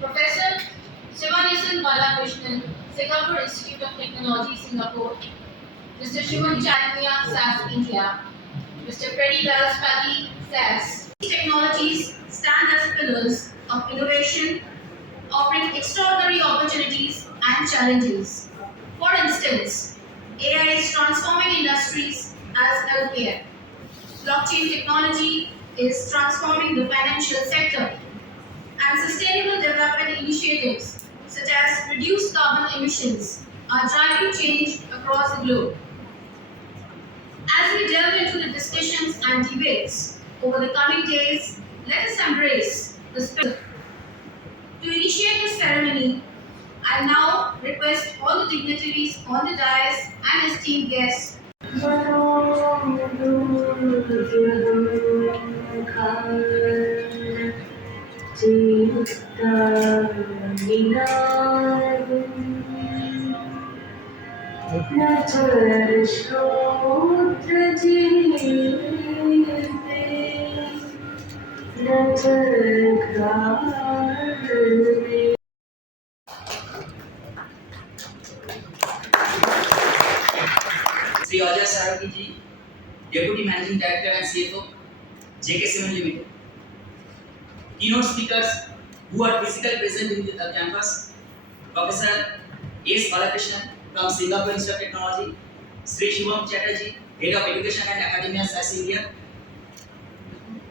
Professor Sivanesan Balakrishnan, Singapore Institute of Technology, Singapore. Mr. Shivan Chatnia, SAS India. Mr. Freddy Lalaspati, SAS. These technologies stand as pillars of innovation, offering extraordinary opportunities and challenges. For instance, AI is transforming industries as healthcare. Blockchain technology is transforming the financial sector, and sustainable development initiatives such as reduced carbon emissions are driving change across the globe. As we delve into the discussions and debates over the coming days, let us embrace the spirit. To initiate this ceremony, I now request all the dignitaries on the dais and esteemed guests. Sri Ajay Saraki ji, Deputy Managing Director and CFO, JK Cement Limited. Keynote speakers who are physically present in the campus: Professor S. Balakrishnan from Singapore Institute of Technology, Sri Shivam Chatterjee, Head of Education and Academia, SAS India.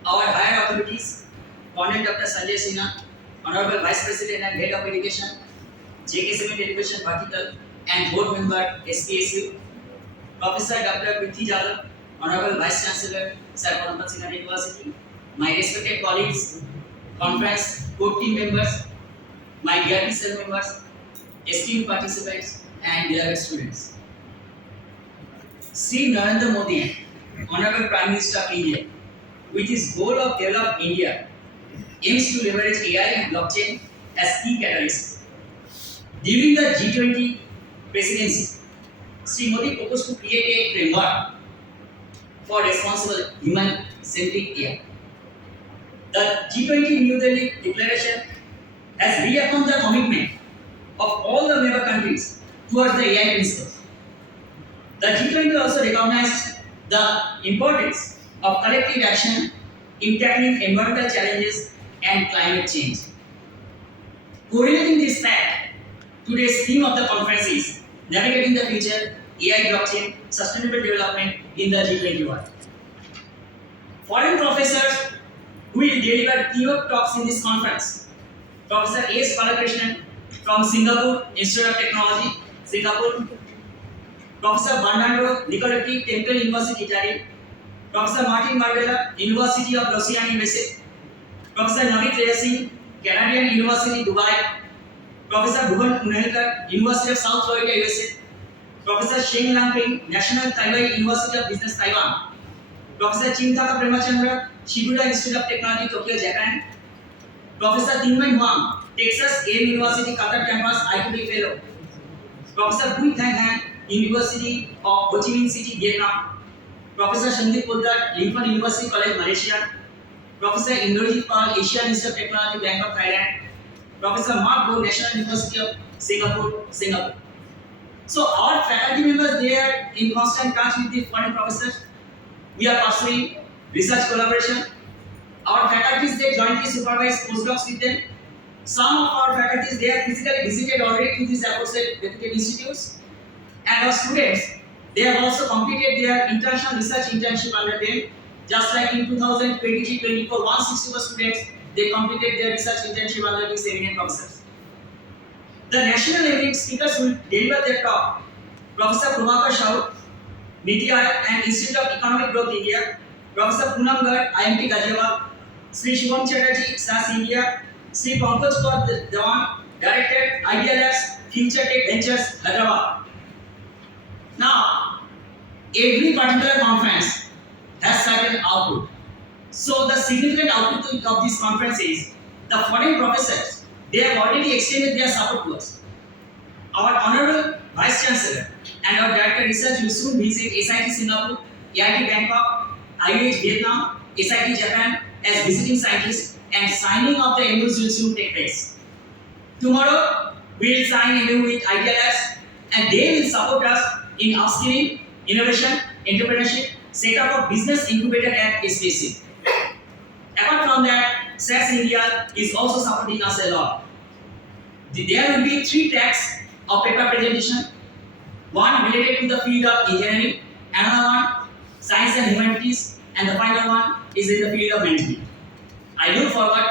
Our higher authorities, Honorable Dr. Sanjay Sinha, Honorable Vice President and Head of Education, JK Cement Education Vertical and Board Member, SPSU. Professor Dr. Prithvi Jadhav, Honorable Vice Chancellor, Sir Padma Singh University, my respected colleagues, conference board team members, my dear cell members, esteemed participants, and beloved students. Sri Narendra Modi, Honorable Prime Minister of India, with his goal of develop India, aims to leverage AI and blockchain as key catalysts. During the G20 presidency, Sri Modi proposed to create a framework for responsible human-centric AI. The G20 New Delhi Declaration has reaffirmed the commitment of all the member countries towards the AI principles. The G20 also recognized the importance of collective action in tackling environmental challenges and climate change. Correlating this fact, today's theme of the conference is Navigating the Future, AI, Blockchain, Sustainable Development in the G20 world. Foreign professors who will deliver keynote talks in this conference: Professor S. Balakrishnan from Singapore Institute of Technology, Singapore; Professor Bernardo Nicoletti, Temple University, Italy; Professor Martin Barbella, University of Lausanne, USA; Professor Navid Reyesi, Canadian University, Dubai; Professor Bhuvan Unhelkar, University of South Florida, USA; Professor Sheng Langping, National Taipei University of Business, Taiwan; Professor Chintaka Premachandra, Shibuya Institute of Technology, Tokyo, Japan; Professor Tinmay Huang, Texas A&M University, Qatar campus, IEEE Fellow; Professor Bui Thang Han, University of Ho Chi Minh City, Vietnam; Professor Sandeep Poddar, Lincoln University College, Malaysia; Professor Indrajit Pal, Asian Institute of Technology, Bangkok, Thailand; Professor Mark Go, National University of Singapore, Singapore. So our faculty members, they are in constant touch with the foreign professors. We are pursuing research collaboration. Our faculties, they jointly supervise postdocs with them. Some of our faculties, they have physically visited already to these aforesaid reputed institutes. And our students, they have also completed their international research internship under them. Just like in 2023-24, 164 students, they completed their research internship under these eminent professors. The national eminent speakers will deliver their talk: Professor Prabhakar Shaw, Niti Aayog and Institute of Economic Growth, India; Professor Poonam Garg, IMT Ghaziabad; Sri Shivam Chatterjee, SAS India; Sri Pankaj Kaur Dewan, Director, Idea Labs, Future Tech Ventures, Hyderabad. Now, every particular conference has certain output. So the significant output of this conference is the foreign professors, they have already extended their support to us. Our Honorable Vice Chancellor and our Director of Research will soon visit SIT Singapore, AIT Bangkok, IUH Vietnam, SIT Japan as visiting scientist and signing of the MOUs will soon take place. Tomorrow, we will sign MOU with Idea Labs and they will support us in upskilling, innovation, entrepreneurship, setup of business incubator at SPSU. Apart from that, SAS India is also supporting us a lot. There will be 3 tracks of paper presentation. One related to the field of engineering, another one science and humanities, and the final one is in the field of management. I look forward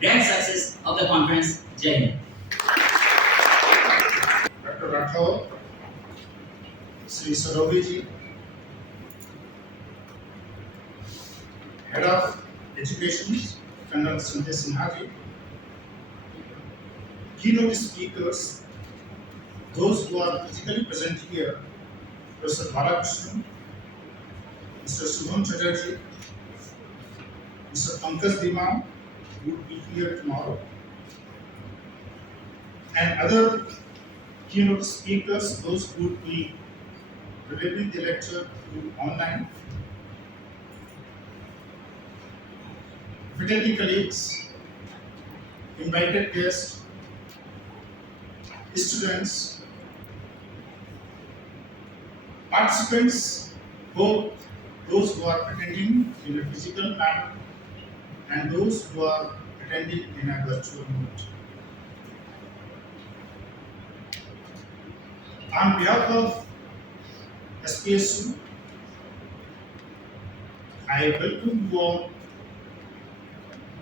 grand success of the conference. Jai Hind. Dr. Rathore, Sri Saroveji, Head of Education, Colonel Sanjay Sinhaji, keynote speakers, those who are physically present here, Professor Balakrishnan, Mr. Shubham Chatterjee, Mr. Pankaj Diman, who will be here tomorrow, and other keynote speakers, those who will be delivering the lecture through online, faculty colleagues, invited guests, students, participants, both those who are attending in a physical manner and those who are attending in a virtual mode. On behalf of SPSU, I welcome you all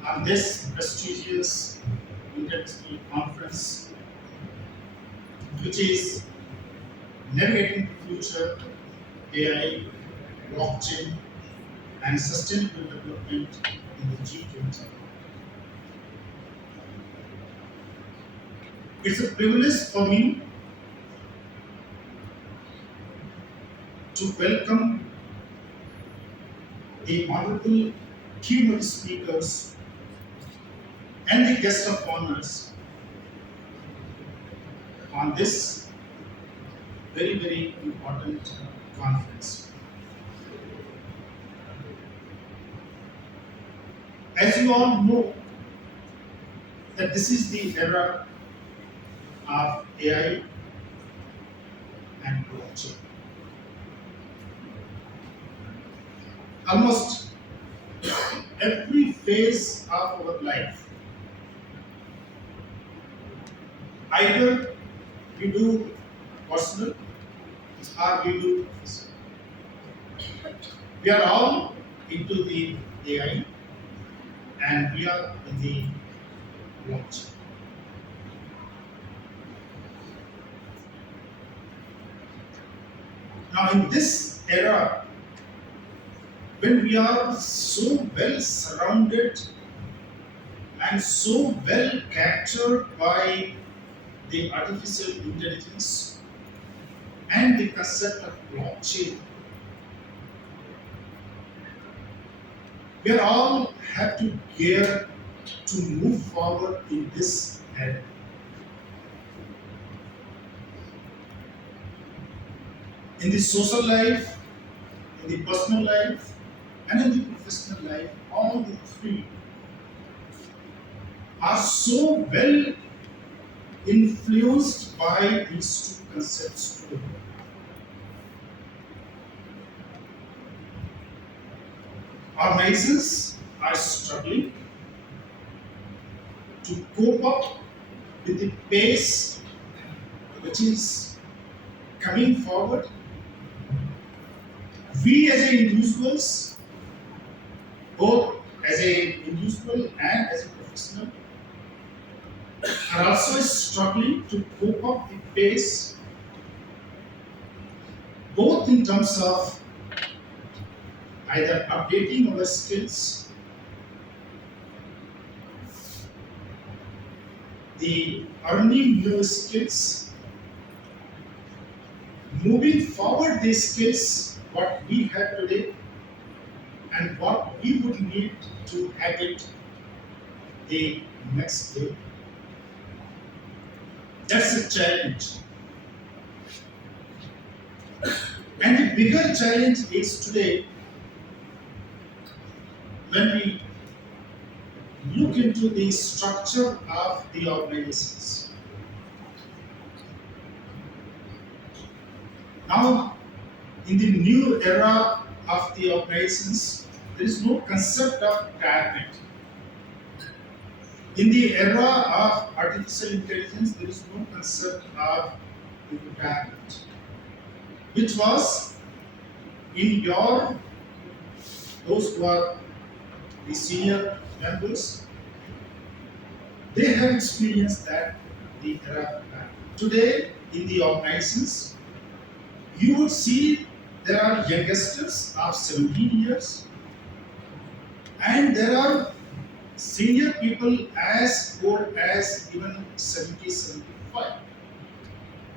on this prestigious interdisciplinary conference, which is Navigating the Future, AI, Blockchain, and Sustainable Development in the G20. It's a privilege for me to welcome the honorable keynote speakers and the guest of honors on this very, very important conference. As you all know, that this is the era of AI and blockchain. Almost every phase of our life, either we do personal or we do business. We are all into the AI and we are in the blockchain. Now, in this era, when we are so well surrounded and so well captured by the artificial intelligence and the concept of blockchain, we are all have to gear to move forward in this era. In the social life, in the personal life, and in the professional life, all the three are so well influenced by these two concepts today. Organizations are struggling to cope up with the pace which is coming forward. We as individuals, both as an individual and as a professional, are also struggling to cope up the pace, both in terms of either updating our skills, the earning new skills, moving forward these skills, what we have today, and what we would need to have it the next day. That's a challenge. And the bigger challenge is today when we look into the structure of the organizations. Now, in the new era of the organizations, there is no concept of retirement. In the era of artificial intelligence, there is no concept of retirement, which was in your, those who are the senior members, they have experienced that the era of retirement. Today, in the organizations, you would see there are youngsters of 17 years, and there are senior people as old as even 70, 75,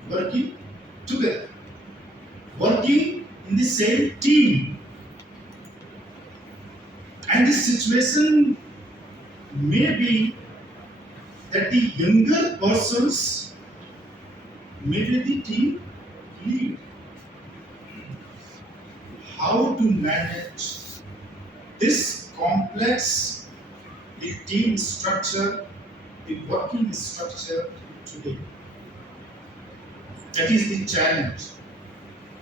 working together, working in the same team. And the situation may be that the younger persons may be the team lead. How to manage this complex, the team structure, the working structure today? That is the challenge.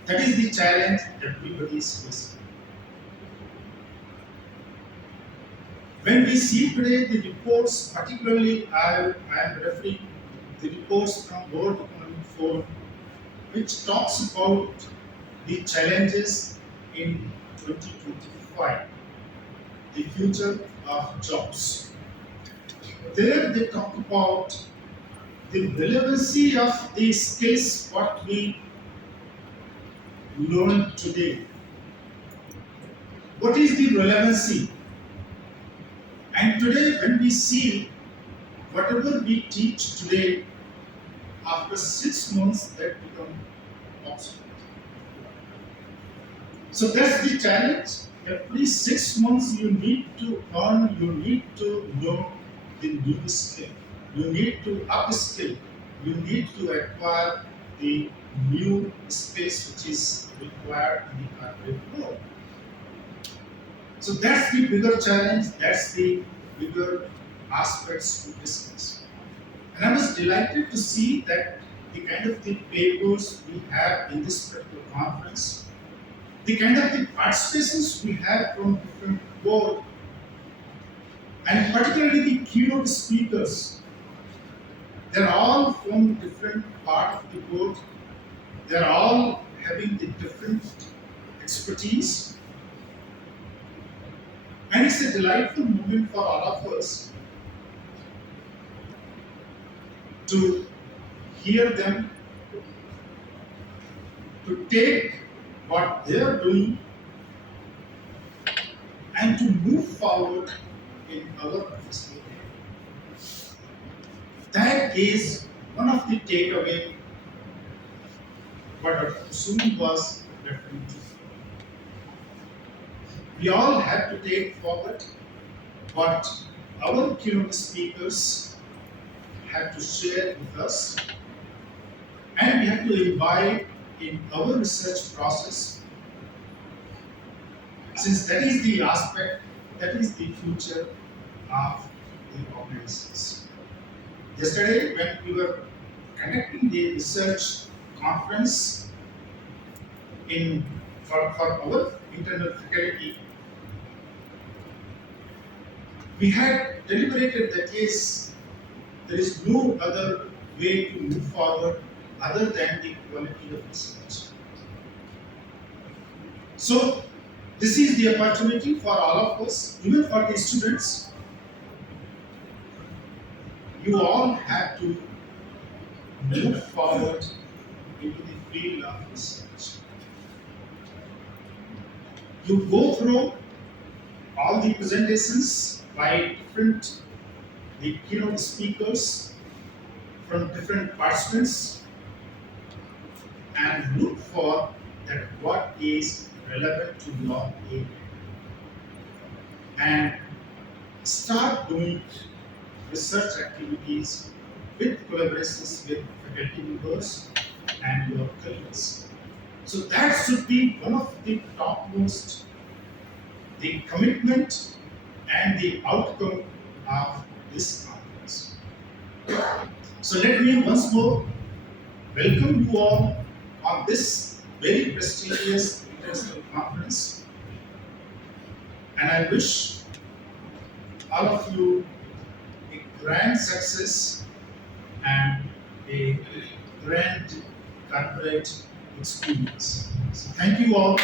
That is the challenge everybody is facing. When we see today the reports, particularly I am referring the reports from World Economic Forum, which talks about the challenges in 2025, the future of jobs. There they talk about the relevancy of the skills what we learn today. What is the relevancy? And today when we see whatever we teach today, after 6 months that become obsolete. So that's the challenge. Every 6 months you need to earn, you need to learn the new skill. You need to upskill. You need to acquire the new space which is required in the corporate world. So that's the bigger challenge, that's the bigger aspects to discuss. And I was delighted to see that the kind of the papers we have in this particular conference, the kind of the participations we have from different world, and particularly the keynote speakers, they're all from different part of the world. They're all having the different expertise. And it's a delightful moment for all of us to hear them, to take what they are doing and to move forward in our professional life. That is one of the takeaway what Dr. Kusum was referring to. We all have to take forward what our keynote speakers have to share with us, and we have to invite in our research process, since that is the aspect, that is the future of the organizations. Yesterday, when we were conducting the research conference for our internal faculty, we had deliberated that yes, there is no other way to move forward other than the quality of research. So, this is the opportunity for all of us, even for the students. You all have to move forward into the field of research. You go through all the presentations by different the keynote speakers from different participants and look for that what is relevant to your area and start doing research activities with collaborations with faculty members and your colleagues. So that should be one of the topmost, the commitment and the outcome of this conference. So let me once more welcome you all on this very prestigious international conference, and I wish all of you a grand success and a grand corporate experience. So thank you all.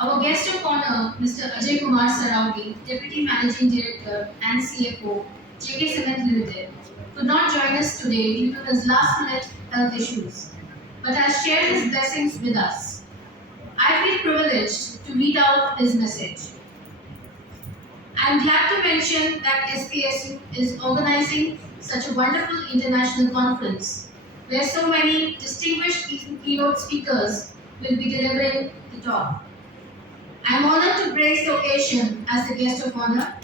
Our guest of honor, Mr. Ajay Kumar Saraudi, Deputy Managing Director and CFO, JK Cement Limited, could not join us today due to his last-minute health issues, but has shared his blessings with us. I feel privileged to read out his message. I am glad to mention that SPSU is organizing such a wonderful international conference where so many distinguished keynote speakers will be delivering the talk. I am honored to grace the occasion as the guest of honor.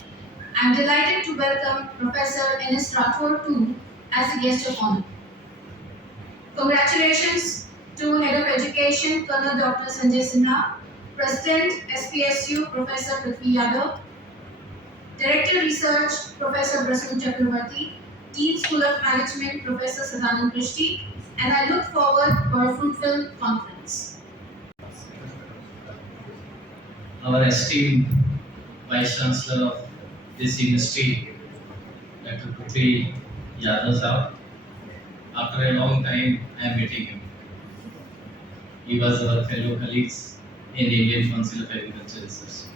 I am delighted to welcome Professor N.S. Rathore too as the guest of honor. Congratulations to Head of Education, Colonel Dr. Sanjay Sinha, President SPSU, Professor Prithvi Yadav, Director Research, Professor Brasun Chakravarti, Dean School of Management, Professor Sadanand Prishti, and I look forward for a fruitful conference. Our esteemed Vice Chancellor of this university, Dr. Prithvi Yadav Sahab. After a long time, I am meeting him. He was our fellow colleagues in the Indian Council of Agriculture Research.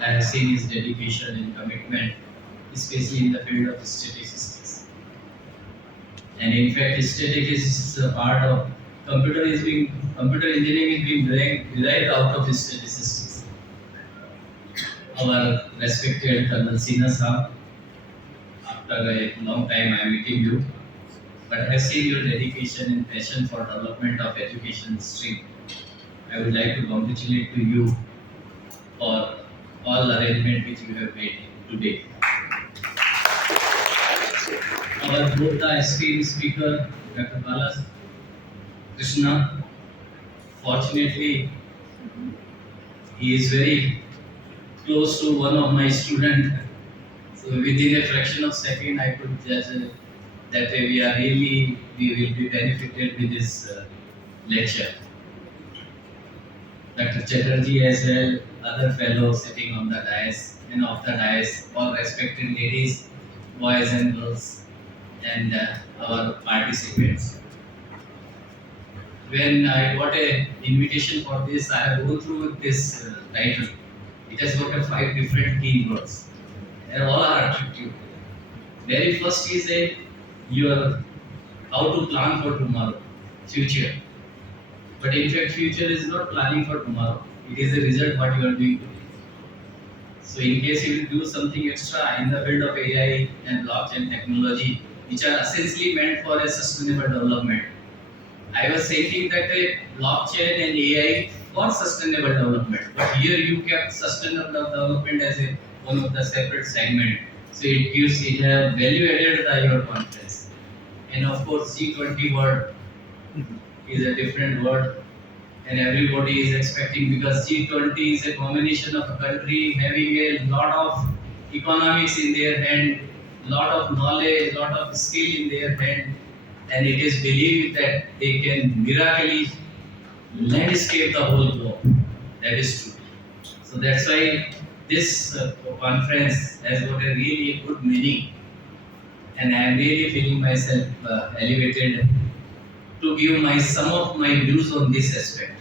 I have seen his dedication and commitment, especially in the field of statistics. And in fact, statistics is a part of computer engineering is being derived out of statistics. Our respected Colonel Sinha Sahab, after a long time I am meeting you, but I have seen your dedication and passion for development of education stream. I would like to congratulate to you for all arrangement which you have made today. Our both the esteemed speaker, Dr. Bala Krishna, fortunately, he is very close to one of my students. So within a fraction of second, I could judge that we will be benefited with this lecture. Dr. Chatterjee as well, other fellows sitting on the dais and off the dais, all respected ladies, boys and girls, and our participants. When I got an invitation for this, I have gone through this title. It has got 5 different keywords, and all are attractive. Very first is your how to plan for tomorrow, future. But in fact, future is not planning for tomorrow. It is the result what you are doing today. So in case you will do something extra in the field of AI and blockchain technology, which are essentially meant for a sustainable development, I was thinking that a blockchain and AI for sustainable development, but here you kept sustainable development as one of the separate segment. So it have value added by your conference. And of course, G20 word is a different word, and everybody is expecting, because G20 is a combination of a country having a lot of economics in their hand, lot of knowledge, lot of skill in their hand, and it is believed that they can miraculously landscape the whole globe. That is true. So that's why this conference has got a really good meaning, and I am really feeling myself elevated to give some of my views on this aspect.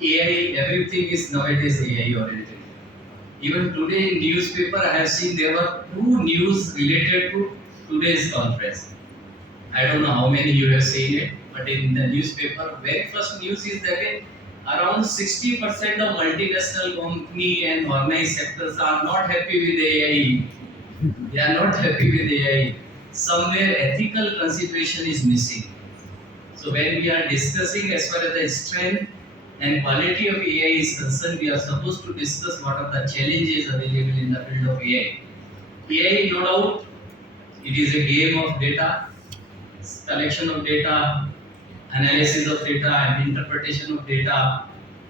AI, everything is nowadays AI oriented. Even today in newspaper, I have seen there were 2 news related to today's conference. I don't know how many you have seen it, but in the newspaper, very first news is that around 60% of multinational company and organized sectors are not happy with AI. They are not happy with AI. Somewhere ethical consideration is missing. So when we are discussing as far as the strength and quality of AI is concerned, we are supposed to discuss what are the challenges available in the field of AI. AI, no doubt, it is a game of data, collection of data, analysis of data, and interpretation of data.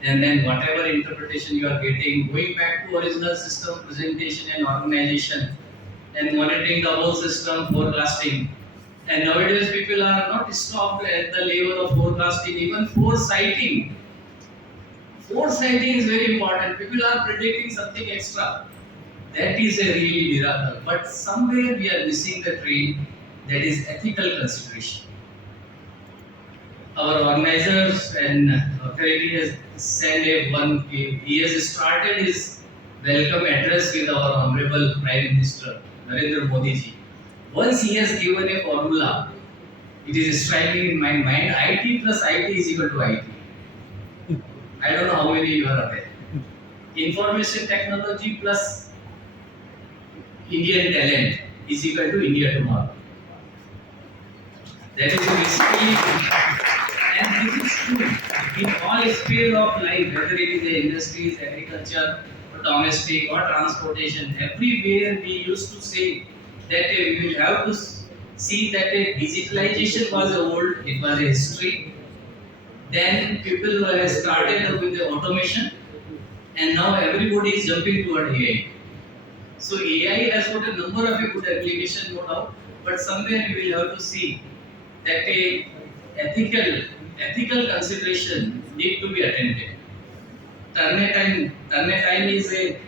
and then whatever interpretation you are getting, going back to original system presentation and organization, and monitoring the whole system, forecasting. And nowadays people are not stopped at the level of forecasting, even foresighting. Foresighting is very important. People are predicting something extra. That is a really miracle. But somewhere we are missing the train, that is ethical consideration. Our organizers and authority has sent he has started his welcome address with our Honorable Prime Minister Narendra Modi ji. Once he has given a formula, it is striking in my mind, IT plus IT is equal to IT. I don't know how many you are aware. Information technology plus Indian talent is equal to India tomorrow. That is basically, and this is true in all spheres of life, whether it is the industries, agriculture, or domestic, or transportation. Everywhere we used to say that we will have to see that digitalization was old, it was a history. Then people started with the automation, and now everybody is jumping toward AI. So AI has got a number of a good application, no doubt, but somewhere we will have to see that a ethical consideration need to be attended. Ternetine is a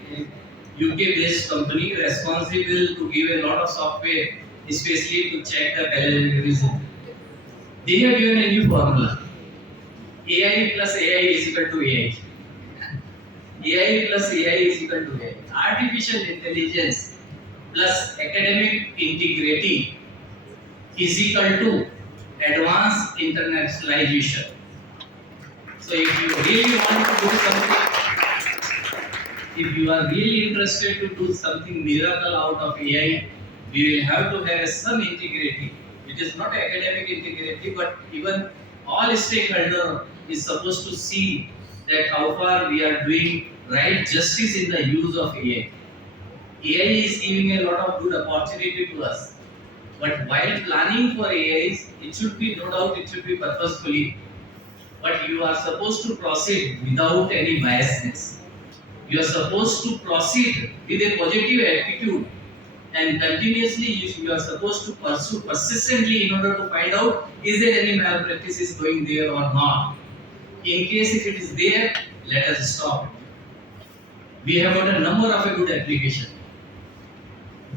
UK-based company responsible to give a lot of software, especially to check the parallelism. They have given a new formula. AI plus AI is equal to AI. AI plus AI is equal to AI. Artificial intelligence plus academic integrity is equal to advanced internationalization. So if you really want to do something, if you are really interested to do something miracle out of AI, we will have to have some integrity. It is not academic integrity, but even all stakeholder is supposed to see that how far we are doing right justice in the use of AI. AI is giving a lot of good opportunity to us. But while planning for AIs, it should be, no doubt, it should be purposefully. But you are supposed to proceed without any biasness. You are supposed to proceed with a positive attitude, and continuously you are supposed to pursue persistently in order to find out is there any malpractice is going there or not. In case if it is there, let us stop it. We have got a number of a good application.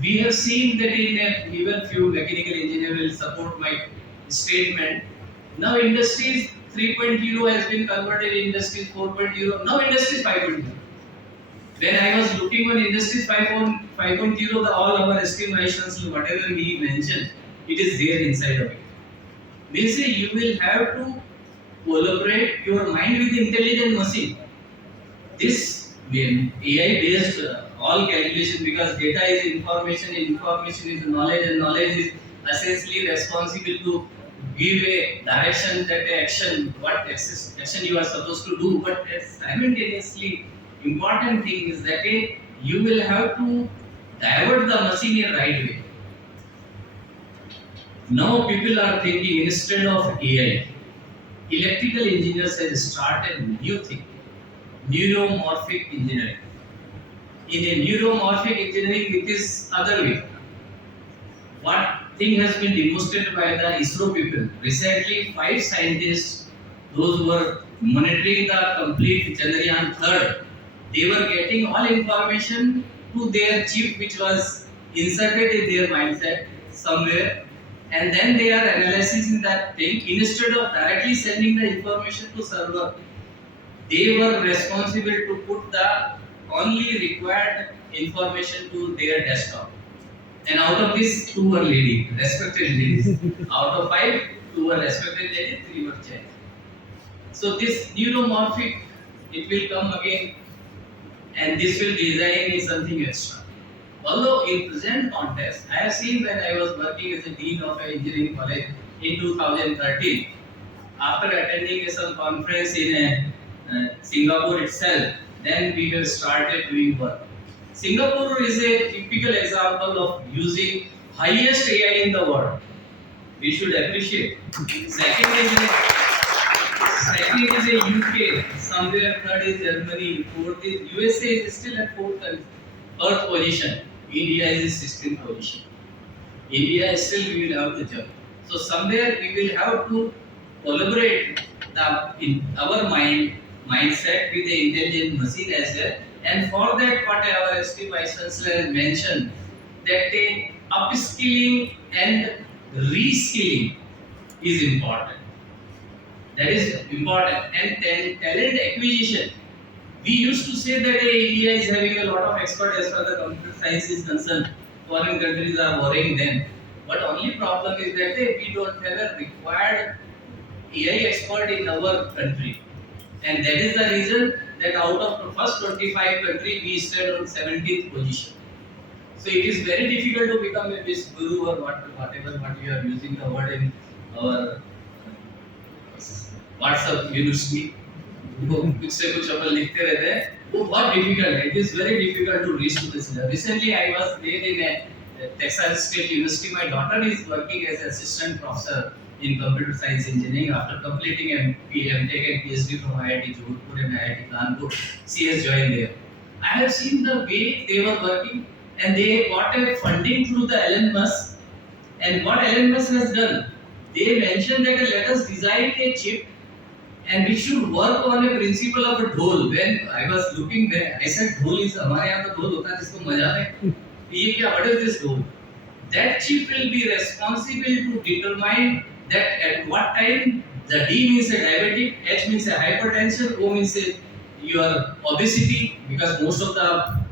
We have seen that in even few mechanical engineers will support my statement. Now industries 3.0 has been converted in industries 4.0. Now industries 5.0. When I was looking on industries 5.0, all our estimations, whatever we mentioned, it is there inside of it. They say you will have to collaborate your mind with intelligent machine. This AI based all calculation, because data is information, information is knowledge, and knowledge is essentially responsible to give a direction that action, what action you are supposed to do. But simultaneously, important thing is that you will have to divert the machine in right way. Now people are thinking instead of AI, electrical engineers have started new thing, neuromorphic engineering. In a neuromorphic engineering, it is other way. What thing has been demonstrated by the ISRO people? Recently, 5 scientists, those who were monitoring the complete Chandrayaan 3rd, they were getting all information to their chip, which was inserted in their mindset somewhere, and then they are analyzing that thing. Instead of directly sending the information to server, they were responsible to put the only required information to their desktop. And out of this, 2 were ladies, respected ladies. Out of 5, 2 were respected ladies, 3 were changed. So this neuromorphic, it will come again, and this will design is something extra. Although in present context, I have seen when I was working as a dean of an engineering college in 2013, after attending some conference in Singapore itself, then we have started doing work. Singapore is a typical example of using highest AI in the world. We should appreciate. Second second is a UK, somewhere third is Germany, fourth is USA is still at third position. India is 16th position. India still we will have to jump. So somewhere we will have to collaborate in our mindset with the intelligent machine as well. And for that, what our ST Vice Chancellor has mentioned, that the upskilling and reskilling is important. That is important. And then talent acquisition. We used to say that India is having a lot of experts as far as the computer science is concerned. Foreign countries are worrying them. But only problem is that we don't have a required AI expert in our country. And that is the reason that out of the first 25 countries, we stand on 17th position. So it is very difficult to become a Miss Guru or whatever what we are using the word in our WhatsApp university. वो कुछ से कुछ अपन लिखते रहते हैं वो बहुत difficult है it is very difficult to reach to this level recently I was there in Texas State University. My daughter is working as assistant professor in computer science engineering after completing MTech and PhD from IIT Jodhpur and IIT Kanpur. She has joined there. I have seen the way they were working and they got a funding through the Elon Musk. And what Elon Musk has done, they mentioned that let us design a chip and we should work on a principle of a dhol. When I was looking there, I said dhol is हमारे यहाँ तो dhol होता है जिसको मजा है. ये क्या? What is this dhol? That chip will be responsible to determine that at what time the D means a diabetic, H means a hypertension, O means a your obesity because most of the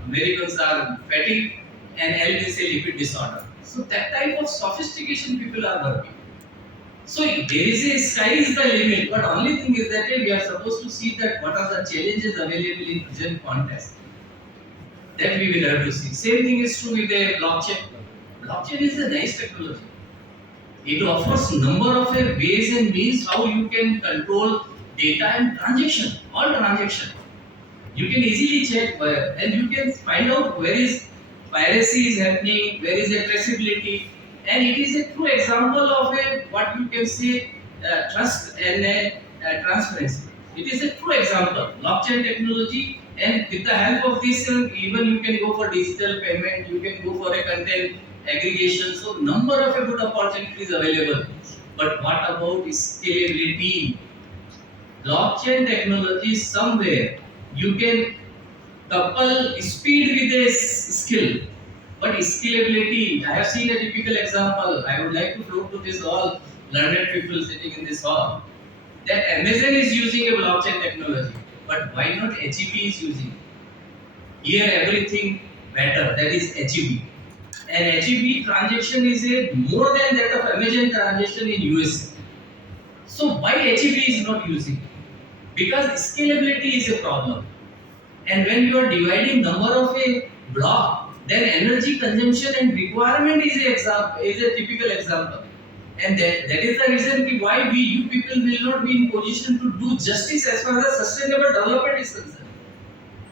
Americans are fatty, and L means a lipid disorder. So that type of sophistication people are working. So there is a sky is the limit, but only thing is that we are supposed to see that what are the challenges available in present context. That we will have to see. Same thing is true with the blockchain. Blockchain is a nice technology. It offers number of ways and means how you can control data and transaction, all transaction. You can easily check and you can find out where is piracy is happening, where is a traceability, and it is a true example of a what you can say trust and transparency. It is a true example. Blockchain technology, and with the help of this, even you can go for digital payment, you can go for a content aggregation. So number of a good opportunities available. But what about scalability? Blockchain technology somewhere you can couple speed with a skill. But scalability, I have seen a typical example. I would like to float to this all learned people sitting in this hall. That Amazon is using a blockchain technology, but why not HEB is using? Here everything better, that is HEB. And HEB transaction is a more than that of Amazon transaction in US. So why HEB is not using? Because scalability is a problem. And when you are dividing number of a block, then energy consumption and requirement is a typical example. And that is the reason why you people will not be in position to do justice as far as sustainable development is concerned.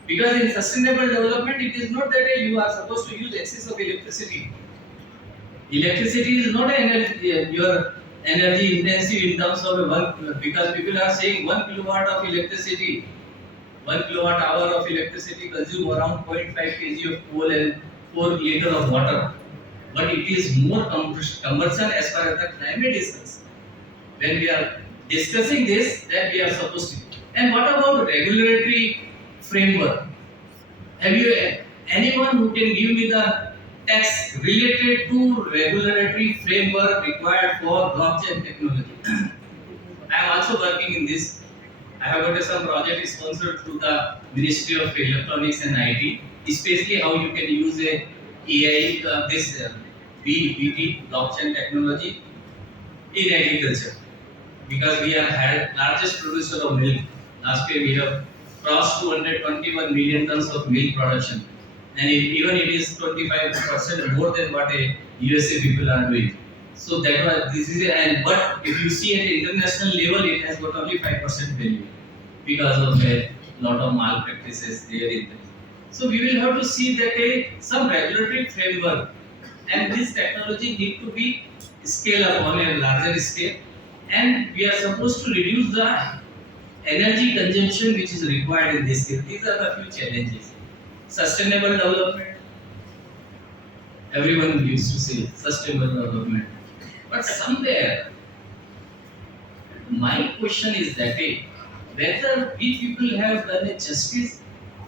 Because in sustainable development, it is not that you are supposed to use excess of electricity. Electricity is not your energy intensive in terms of because people are saying 1 kilowatt of electricity, 1 kilowatt hour of electricity consume around 0.5 kg of coal and 4 liter of water. But it is more cumbersome as far as the climate is concerned. When we are discussing this, that we are supposed to. And what about regulatory framework? Have you anyone who can give me the text related to regulatory framework required for blockchain technology? I am also working in this. I have got some project sponsored through the Ministry of Electronics and IT, especially how you can use a AI, this BT blockchain technology in agriculture. Because we are had largest producer of milk. Last year we have crossed 221 million tons of milk production, and even it is 25% more than what a USA people are doing. So that was this is and but if you see at international level, it has got only 5% value because of a lot of malpractices there in there. So we will have to see that some regulatory framework and this technology need to be scaled up on a larger scale, and we are supposed to reduce the energy consumption which is required in this case. These are the few challenges. Sustainable development. Everyone used to say sustainable development. But somewhere, my question is that whether we people have done a justice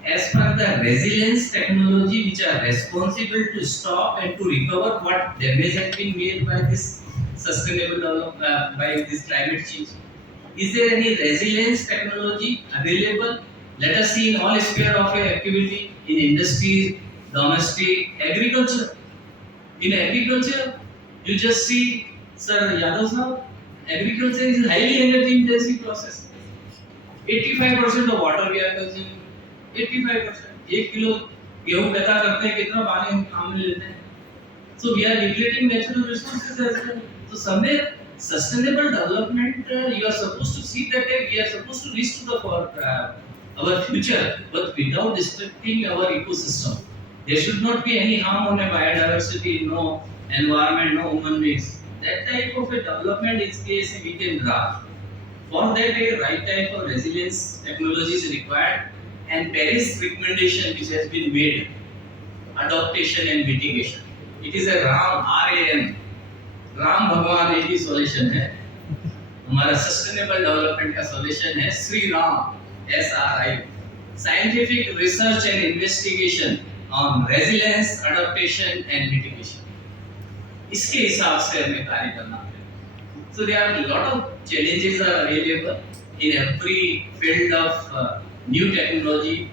as per the resilience technology which are responsible to stop and to recover what damage has been made by this sustainable development, by this climate change. Is there any resilience technology available? Let us see in all sphere of your activity, in industries, domestic, agriculture. In agriculture, you just see, Sir Yadav sir, agriculture is a highly energy intensive process. 85% of water we are consuming. 85%. 1 kilo गेहूं पैदा करते हैं कितना पानी हम काम में लेते हैं. So we are depleting natural resources as well. So somewhere sustainable development you are supposed to see that we are supposed to reach to the our future, but without destructing our ecosystem. There should not be any harm on a biodiversity, no environment, no human beings. That type of a development is case we can draft. For that, a right type of resilience technology is required, and Paris recommendation which has been made, adaptation and mitigation. It is a RAM, Ram भगवान एक ही solution है. हमारा sustainable development का solution है Shri Ram SRI, scientific research and investigation on resilience, adaptation and mitigation. इसके हिसाब से हमें कार्य करना है. So there are a lot of challenges are available in every field of new technology.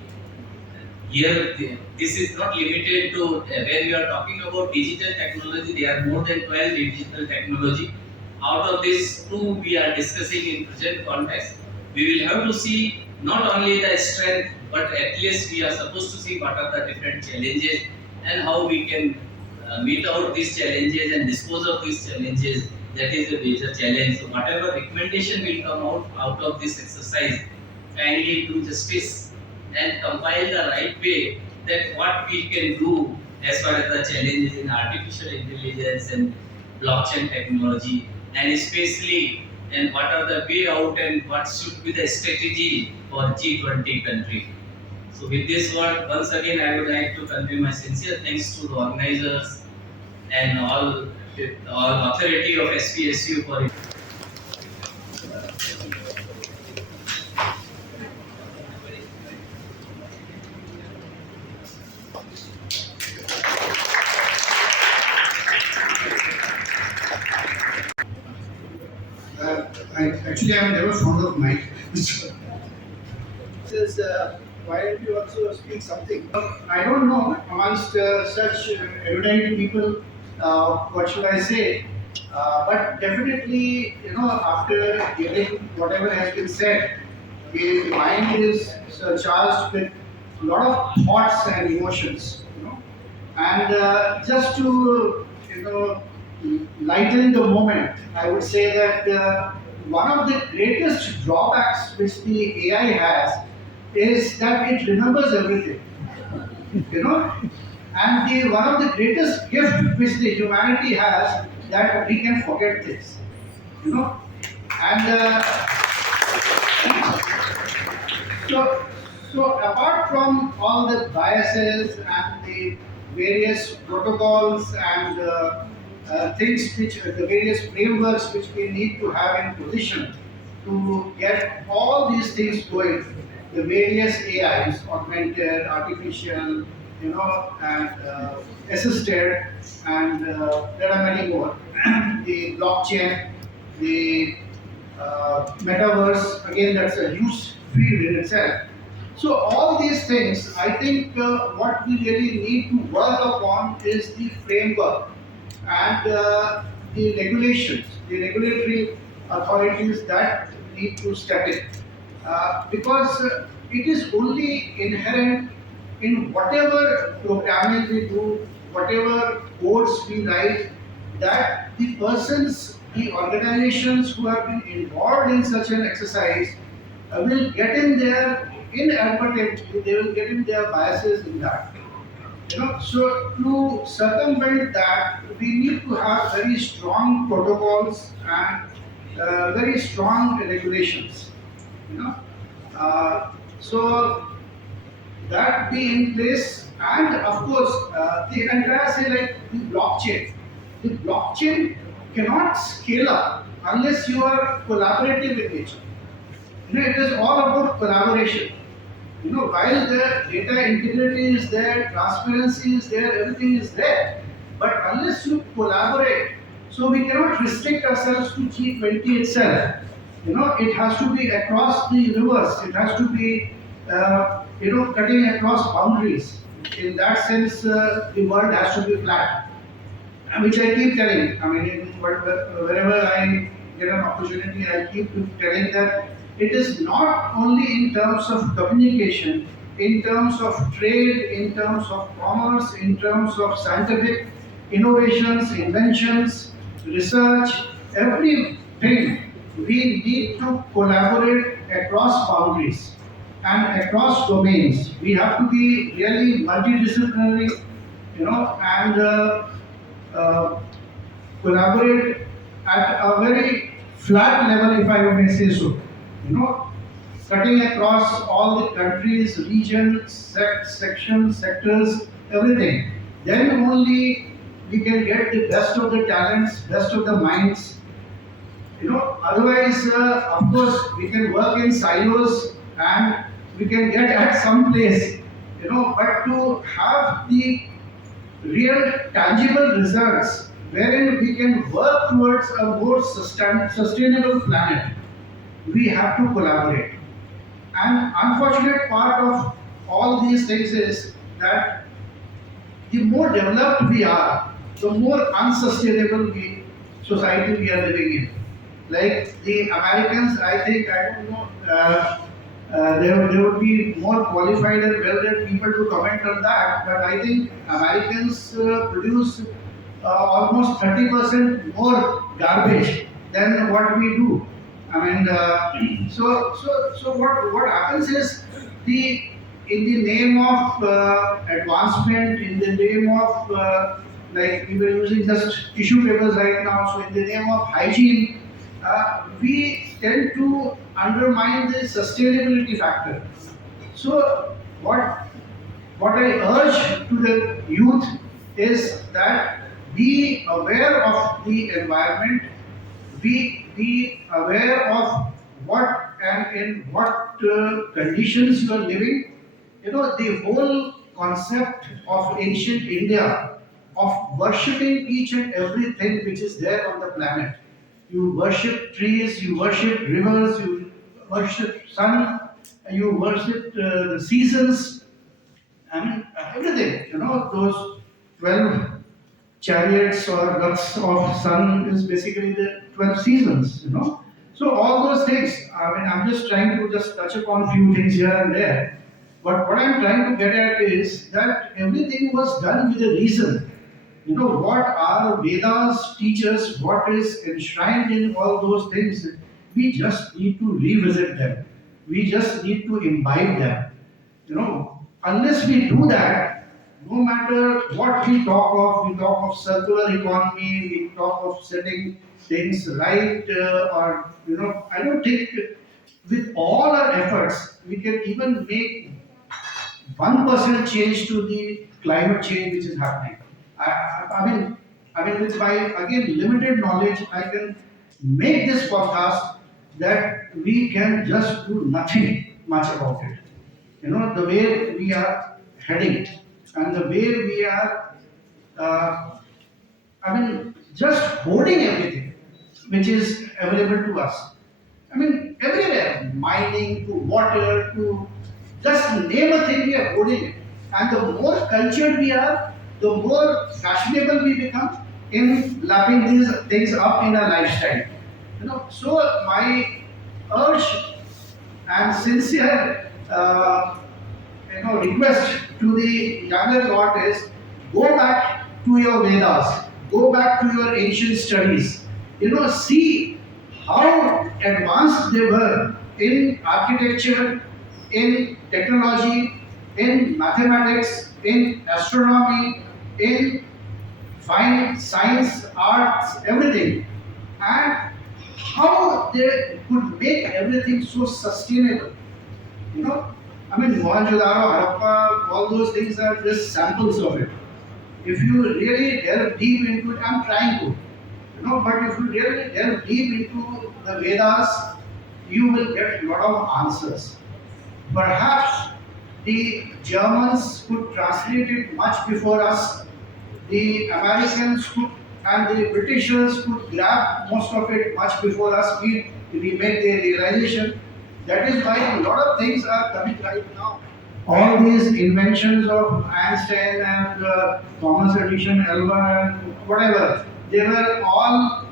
Here, this is not limited to when we are talking about digital technology. There are more than 12 digital technology. Out of this, 2 we are discussing in present context. We will have to see not only the strength, but at least we are supposed to see what are the different challenges and how we can meet out these challenges and dispose of these challenges. That is a major challenge. So whatever recommendation will come out of this exercise, kindly do justice and compile the right way that what we can do as far as the challenges in artificial intelligence and blockchain technology, and especially and what are the way out and what should be the strategy for G20 country. So with this word, once again I would like to convey my sincere thanks to the organizers and all authority of SPSU for it. Actually, I am never fond of mic. Says, why don't you also speak something? I don't know amongst such erudite people, what should I say? But definitely, after hearing whatever has been said, the mind is charged with a lot of thoughts and emotions. And just to, lighten the moment, I would say that one of the greatest drawbacks which the AI has is that it remembers everything. And one of the greatest gift which the humanity has, that we can forget this. And so apart from all the biases and the various protocols and things which the various frameworks which we need to have in position to get all these things going, the various AIs, augmented, artificial, and assisted, and there are many more. The blockchain, the metaverse, again, that's a huge field in itself. So all these things, I think what we really need to work upon is the framework and the regulations, the regulatory authorities that need to step in. Because it is only inherent in whatever programming we do, whatever codes we write, that the persons, the organizations who have been involved in such an exercise will get in there inadvertently, they will get in their biases in that. So to circumvent that, we need to have very strong protocols and very strong regulations. So that be in place, and of course the entire say like the blockchain. The blockchain cannot scale up unless you are collaborative in nature. It is all about collaboration. While the data integrity is there, transparency is there, everything is there, but unless you collaborate, so we cannot restrict ourselves to G20 itself. It has to be across the universe. It has to be, cutting across boundaries. In that sense, the world has to be flat, which I keep telling. I mean, wherever I get an opportunity, I keep telling that it is not only in terms of communication, in terms of trade, in terms of commerce, in terms of scientific innovations, inventions, research, everything. We need to collaborate across boundaries and across domains. We have to be really multidisciplinary, and uh, collaborate at a very flat level, if I may say so. You know, Cutting across all the countries, regions, sections, sectors, everything. Then only we can get the best of the talents, best of the minds. Otherwise, of course, we can work in silos and we can get at some place. But to have the real tangible results wherein we can work towards a more sustainable planet, we have to collaborate. And unfortunate part of all these things is that the more developed we are, the more unsustainable society we are living in. Like the Americans, I think, I don't know, there would be more qualified and well-read people to comment on that, but I think Americans produce almost 30% more garbage than what we do. I mean, so what happens is the in the name of advancement, in the name of like we were using just tissue papers right now, so in the name of hygiene, we tend to undermine the sustainability factor. So what I urge to the youth is that be aware of the environment, be aware of what and in what conditions you are living. The whole concept of ancient India of worshipping each and everything which is there on the planet. You worship trees, you worship rivers, you worship sun, you worship the seasons. I mean, everything. Those 12 chariots or ruts of sun is basically the 12 seasons. So all those things. I mean, I'm just trying to just touch upon a few things here and there. But what I'm trying to get at is that everything was done with a reason. What our Vedas teach us, what is enshrined in all those things, we just need to revisit them. We just need to imbibe them. Unless we do that, no matter what we talk of circular economy, we talk of setting things right, or I don't think with all our efforts we can even make 1% change to the climate change which is happening. I mean, with my again limited knowledge, I can make this podcast that we can just do nothing much about it. The way we are heading and the way we are, just hoarding everything which is available to us. I mean, everywhere, mining to water to just name a thing, we are holding it. And the more cultured we are, the more fashionable we become in lapping these things up in our lifestyle. So my urge and sincere, request to the younger lot is go back to your Vedas, go back to your ancient studies. See how advanced they were in architecture, in technology, in mathematics, in astronomy, in fine science, arts, everything, and how they could make everything so sustainable. You know, I mean, Mohenjo-daro, Harappa, all those things are just samples of it. If you really delve deep into it, I'm trying to, but if you really delve deep into the Vedas, you will get a lot of answers. Perhaps the Germans could translate it much before us. The Americans could and the Britishers could grab most of it much before us. We make the realization. That is why a lot of things are coming right now. All these inventions of Einstein and Thomas Edison, Alva, and whatever, they were all,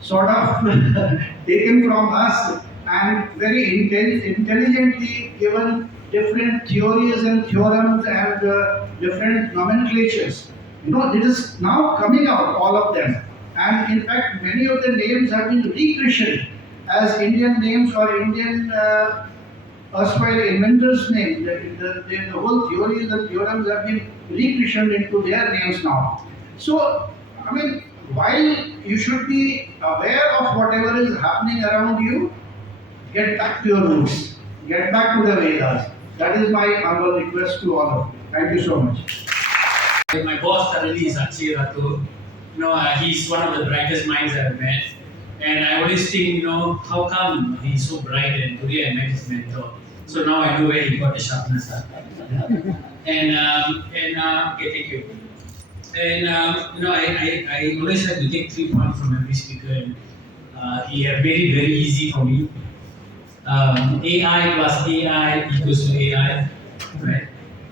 sort of taken from us and very intelligently given different theories and theorems and different nomenclatures. It is now coming out, all of them. And in fact, many of the names have been rechristened as Indian names or Indian erstwhile inventors' names. The whole theories and theorems have been rechristened into their names now. So, I mean, while you should be aware of whatever is happening around you, get back to your roots, get back to the Vedas. That is my humble request to all of you. Thank you so much. My boss thoroughly is Akshay Rathore. He's one of the brightest minds I've met. And I always think, how come he's so bright and today I met his mentor. So now I know where he got the sharpness. Okay, thank you. And I always have to take 3 points from every speaker, and he have made it very easy for me. AI plus AI equals to AI, right?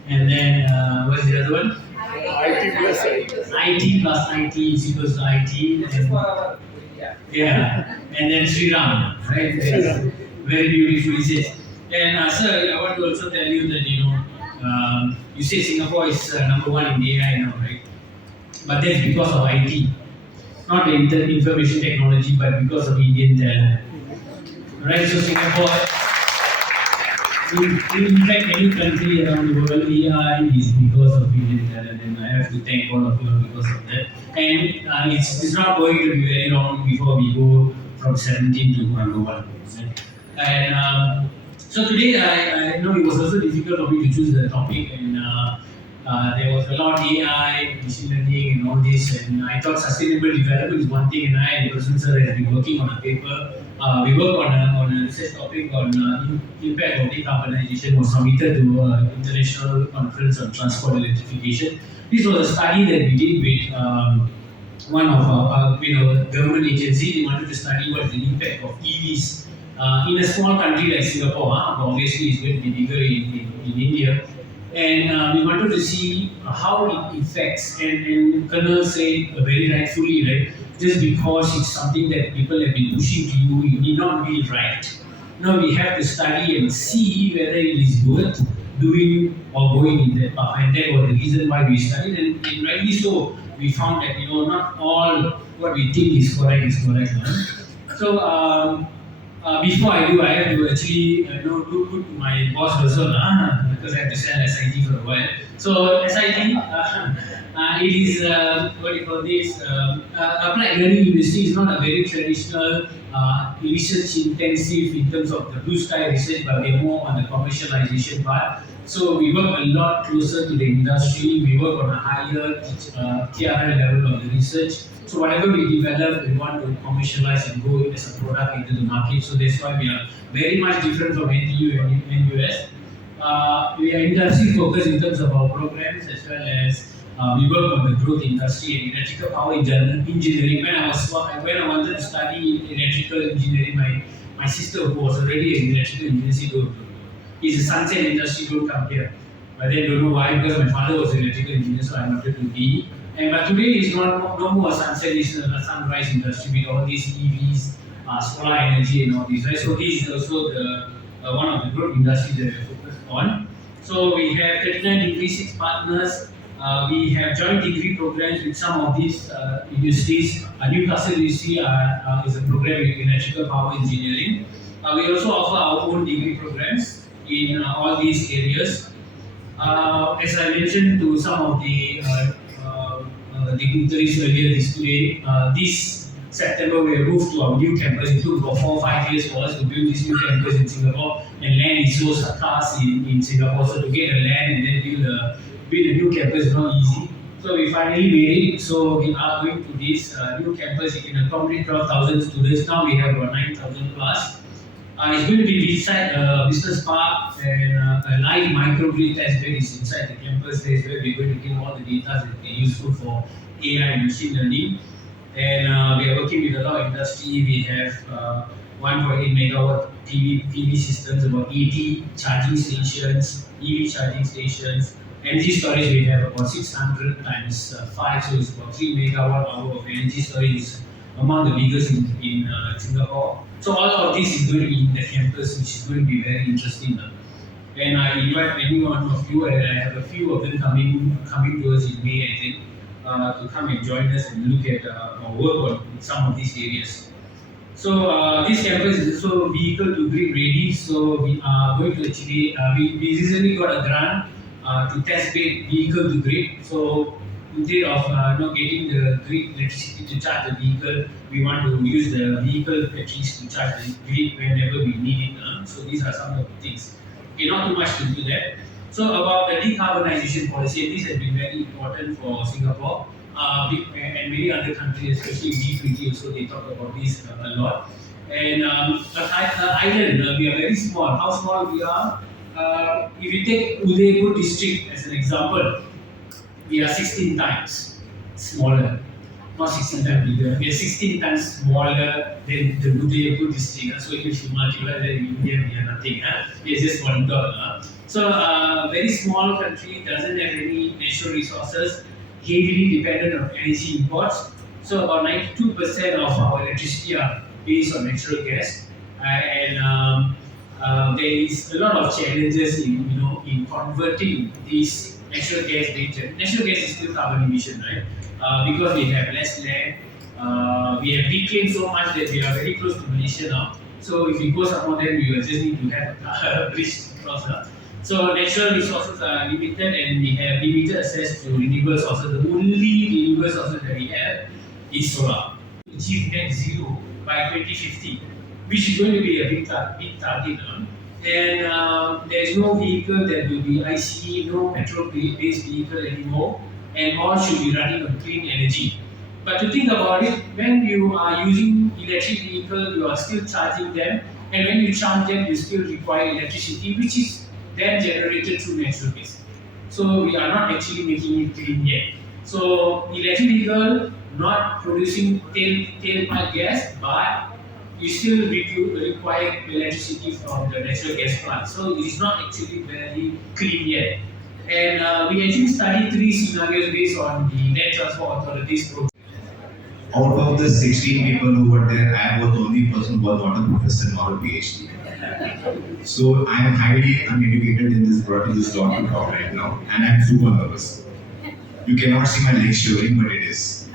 And then what's the other one? IT plus IT. IT plus IT is equals to IT. And, yeah, and then Sri Ram, right? Yes. Very beautifully said. And sir, I want to also tell you that you say Singapore is number one in AI now, right? But that's because of IT, not the information technology, but because of Indian talent. Right, so Singapore, in fact, any country around the world, AI is because of Indian talent, and I have to thank all of you because of that. And it's not going to be very long before we go from 17 to number 1. Right? And so today, I know it was also difficult for me to choose the topic, and there was a lot of AI, machine learning, and all this. And I thought sustainable development is one thing, and I and Person sir has been working on a paper. We worked on a research topic on impact of decarbonization, was submitted to International Conference on Transport Electrification. This was a study that we did with one of our government agency. They wanted to study what the impact of EVs in a small country like Singapore. Obviously, it's going to be bigger in India. And we wanted to see how it affects, and Colonel said very rightfully, right? Just because it's something that people have been pushing to you, you need not be right. Now we have to study and see whether it is worth doing or going in that path. And that was the reason why we studied, and rightly so, we found that not all what we think is correct. So before I do, I have to actually do to my boss also, because I have to sell SIT for a while. So SIT, it is what do you call this? Applied learning university is not a very traditional research intensive in terms of the blue sky research, but we're more on the commercialization part. So we work a lot closer to the industry. We work on a higher TRL level of the research. So whatever we develop, we want to commercialize and go as a product into the market. So that's why we are very much different from NTU and NUS. We are industry focused in terms of our programs, as well as we work on the growth industry and electrical power engineering. When I wanted to study electrical engineering, my sister, who was already in electrical engineering, said, "It's a sunset industry, don't come here." But then don't know why, because my father was an electrical engineer, so I wanted to be. But today is no more sunset, it's a sunrise industry with all these EVs, solar energy and all these, right? So this is also the one of the growth industries that we focus on. So we have 39 degree 6 partners. We have joint degree programs with some of these universities. Newcastle UC is a program in electrical power engineering. We also offer our own degree programs in all these areas. As I mentioned to some of the dignitaries earlier today, this September, we moved to our new campus. It took about 4 or 5 years for us to build this new campus in Singapore. And land is so scarce in Singapore. So to get the land and then build a new campus is not easy. So we finally made it. So we are going to this new campus. It can accommodate 12,000 students. Now we have about 9,000 plus. It's going to be beside a business park and a live microgrid test bed is inside the campus. That's where we're going to give all the data that will be useful for AI and machine learning. And we are working with a lot of industry. We have 1.8 megawatt PV systems, about 80 charging stations, EV charging stations. Energy storage, we have about 600 times 5, so it's about 3 megawatt hour of energy storage, is among the biggest in Singapore. So all of this is going to be in the campus, which is going to be very interesting. And I invite any one of you, and I have a few of them coming to us in May, I think, to come and join us and look at or work on some of these areas. So this campus is also vehicle to grid ready. So we are going to actually we recently got a grant to test bed vehicle to grid. So instead of getting the grid electricity to charge the vehicle, we want to use the vehicle batteries to charge the grid whenever we need it. So these are some of the things. Okay, not too much to do that. So about the decarbonization policy, this has been very important for Singapore and many other countries, especially G20 also, they talk about this a lot. And island, we are very small. How small we are? If you take Udaipur district as an example, we are 16 times smaller. Not 16 times bigger. We are 16 times smaller than the Udaipur district. So if you multiply that in India, we are nothing. We are just one dot. So very small country, doesn't have any natural resources, heavily dependent on energy imports. So about 92% of our electricity are based on natural gas, and there is a lot of challenges in converting these natural gas based. Natural gas is still carbon emission, right? Because we have less land, we have reclaimed so much that we are very close to Malaysia now. So if we go somewhere, then we will just need to have a bridge across. So natural resources are limited, and we have limited access to renewable sources. The only renewable sources that we have is solar. Achieve net zero by 2050, which is going to be a big target. And there is no vehicle that will be ICE, no petrol-based vehicle anymore, and all should be running on clean energy. But to think about it, when you are using electric vehicle, you are still charging them, and when you charge them, you still require electricity, which is then generated through natural gas. So we are not actually making it clean yet. So electric vehicle not producing tailpipe gas, but you still require electricity from the natural gas plant. So it is not actually very clean yet. And we actually studied 3 scenarios based on the Land Transport Authority's program. Out of the 16 people who were there, I was the only person who was not a professor nor a PhD. So I am highly uneducated in this lot to talk right now, and I am super nervous. You cannot see my legs shivering, but it is.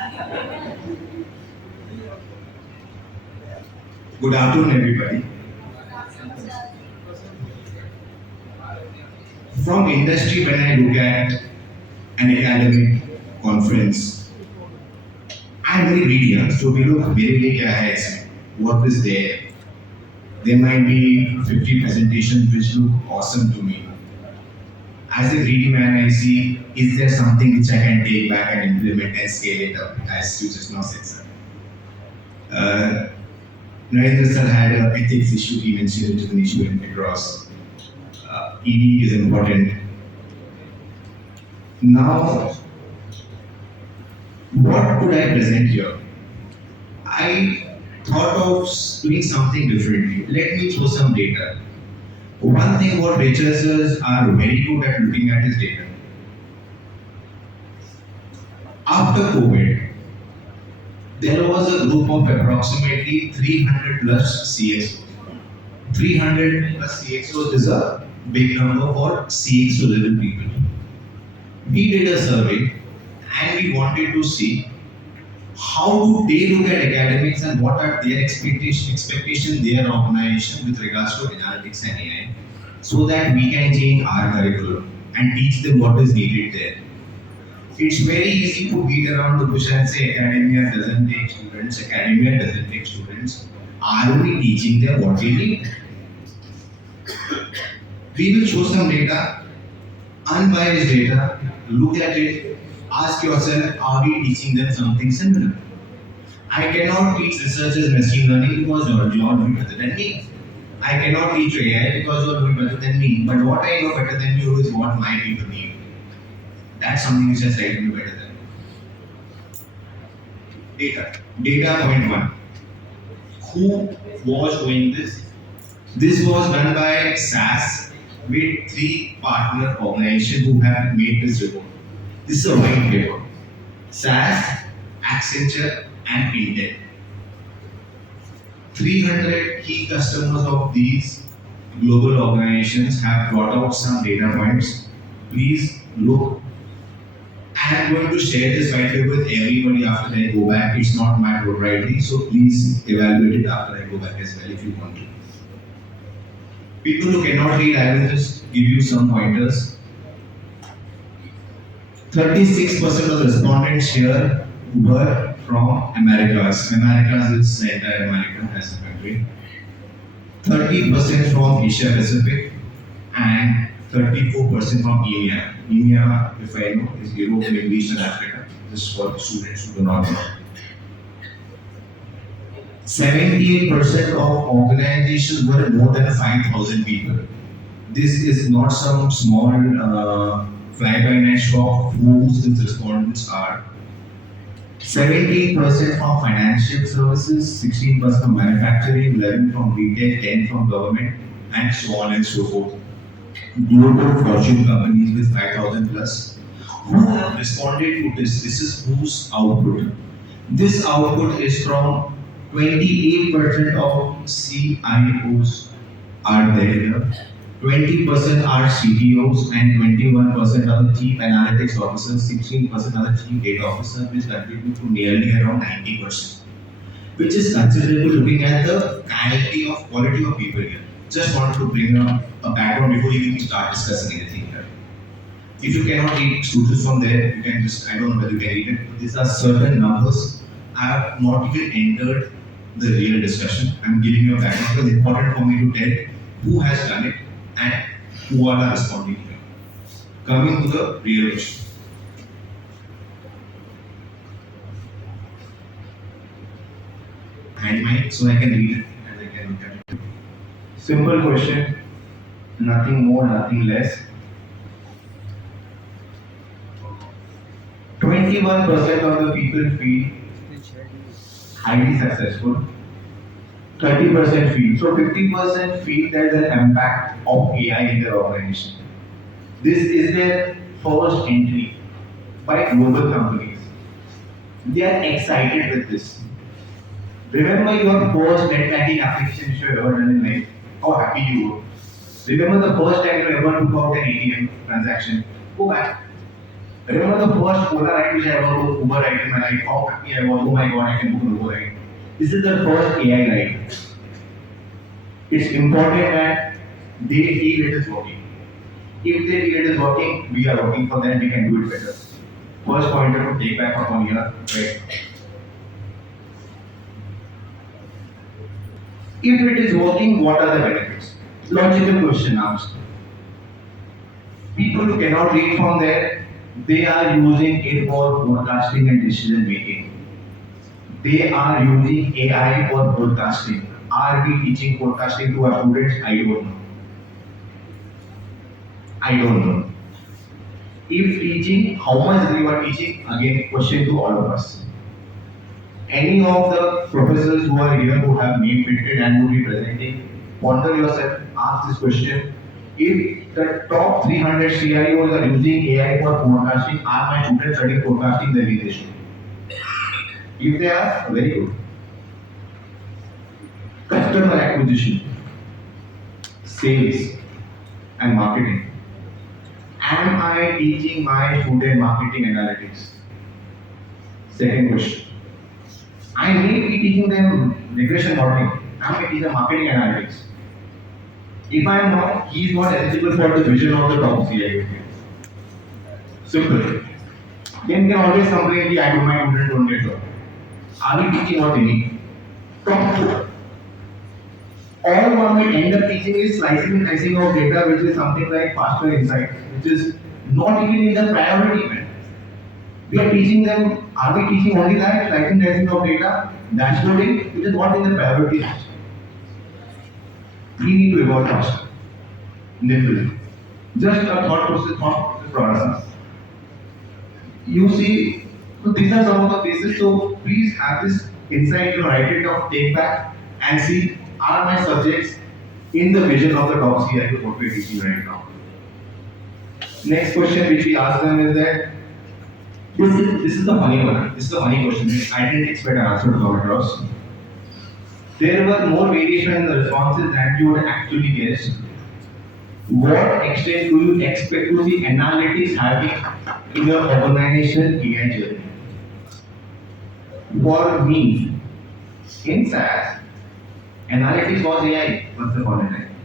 Good afternoon, everybody. From industry, when I look at an academic conference, I am very greedy. So we look very ahead. What is there? There might be 50 presentations which look awesome to me. As a greedy man, I see, is there something which I can take back and implement and scale it up, as you just now said, sir. Narendra sir had an ethics issue, he mentioned it as an issue in across. ED is important. Now, what could I present here? I thought of doing something differently. Let me throw some data. One thing what researchers are very good at looking at is data. After COVID, there was a group of approximately 300 plus CXOs. 300 plus CXOs is a big number for CXO level people. We did a survey and we wanted to see how do they look at academics and what are their expectations their organization with regards to analytics and AI, so that we can change our curriculum and teach them what is needed there. It's very easy to beat around the bush and say academia doesn't take students, academia doesn't take students. Are we teaching them what they need? We will show some data, unbiased data, look at it, ask yourself, are we teaching them something similar? I cannot teach researchers machine learning because you are doing better than me. I cannot teach you AI because you are doing better than me. But what I know better than you is what my people need. That's something which has slightly better than data. Data point one. Who was doing this? This was done by SAS with 3 partner organizations who have made this report. This is a white paper. SAS, Accenture, and Intel. 300 key customers of these global organizations have brought out some data points. Please look. I am going to share this white paper with everybody after I go back. It's not my proprietary, so please evaluate it after I go back as well if you want to. People who cannot read, I will just give you some pointers. 36% of the respondents here were from Americas. Americas is the entire America as a country. 30% from Asia Pacific and 34% from EMEA. EMEA, if I know, is Europe, Middle East and Africa. This is for the students who do not know. 78% of organizations were more than 5,000 people. This is not some small fly-by-night shop whose the respondents are. 17% from financial services, 16% from manufacturing, 11% from retail, 10% from government, and so on and so forth. Global fortune companies with 5,000 plus who have responded to this. This is whose output. This output is from 28% of CIOs are there here. 20% are CTOs and 21% are the chief analytics officers, 16% are the chief data officers, which contribute to nearly around 90%, which is considerable looking at the quality of people here. Just wanted to bring a background before you even start discussing anything here. If you cannot read students from there, you can just, I don't know whether you can read it. These are certain numbers. I have not even entered the real discussion. I'm giving you a background because it's important for me to tell who has done it and who are responding here. Coming to the real issue. Hand mic so I can read it and I can look at it. Simple question, nothing more, nothing less. 21% of the people feel highly successful. 30% feel. So 50% feel there's an impact of AI in their organization. This is their first entry by global companies. They are excited with this. Remember your first net banking application which you have ever done in life. How happy you were. Remember the first time you ever took out an ATM transaction. Go back. Remember the first Ola ride which I ever took, Uber ride in my life. How happy I was. Oh my god, I can book an Uber ride. This is the first AI ride. It's important that they feel it is working. If they feel it is working, we are working for them, we can do it better. First pointer to take back upon here, right? If it is working, what are the benefits? Logical question asked. People who cannot read from there, they are using it for forecasting and decision making. They are using AI for forecasting. Are we teaching forecasting to our students? I don't know. I don't know. If teaching, how much we are teaching? Again, question to all of us. Any of the professors who are here who have name printed and will be presenting, ponder yourself, ask this question. If the top 300 CIOs are using AI for forecasting, are my students studying forecasting the way they should? If they are, very good. Customer acquisition, sales, and marketing. Am I teaching my student marketing analytics? Second question. I may be teaching them regression modeling. Am I teaching them marketing analytics? If I am not, he is not eligible for the vision of the top CIO. Simple. Then they always complain that I do my student don't get job. Are we teaching what they need? Top two. All one will end up teaching is slicing and dicing of data, which is something like faster insight, which is not even in the priority event. We are teaching them, are we teaching only that, slicing and dicing of data, dashboarding, which is not in the priority list. We need to evolve faster. Literally. Just a thought process for us. You see, so these are some of the places. So please have this insight, write it down, take back, and see are my subjects in the vision of the top CIO what we're teaching right now. Next question which we ask them is that this is the funny one. This is the funny question. I didn't expect an answer to come across. There were more variation in the responses than you would actually guess. What extent do you expect to see analytics having in your organizational AI journey? For me, in SaaS, analytics was AI once upon a time.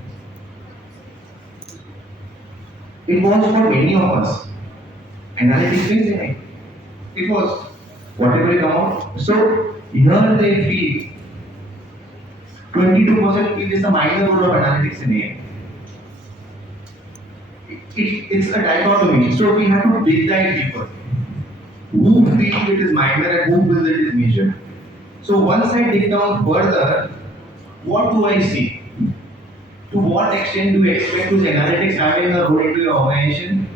It was for many of us. Analytics is AI. It was whatever it come out. So here they feel 22% feel is the minor role of analytics in AI. It's a dichotomy. So we have to dig that deeper. Who feels it is minor and who feels it is major? So once I dig down further, what do I see? To what extent do you expect to see analytics having a role into your organization?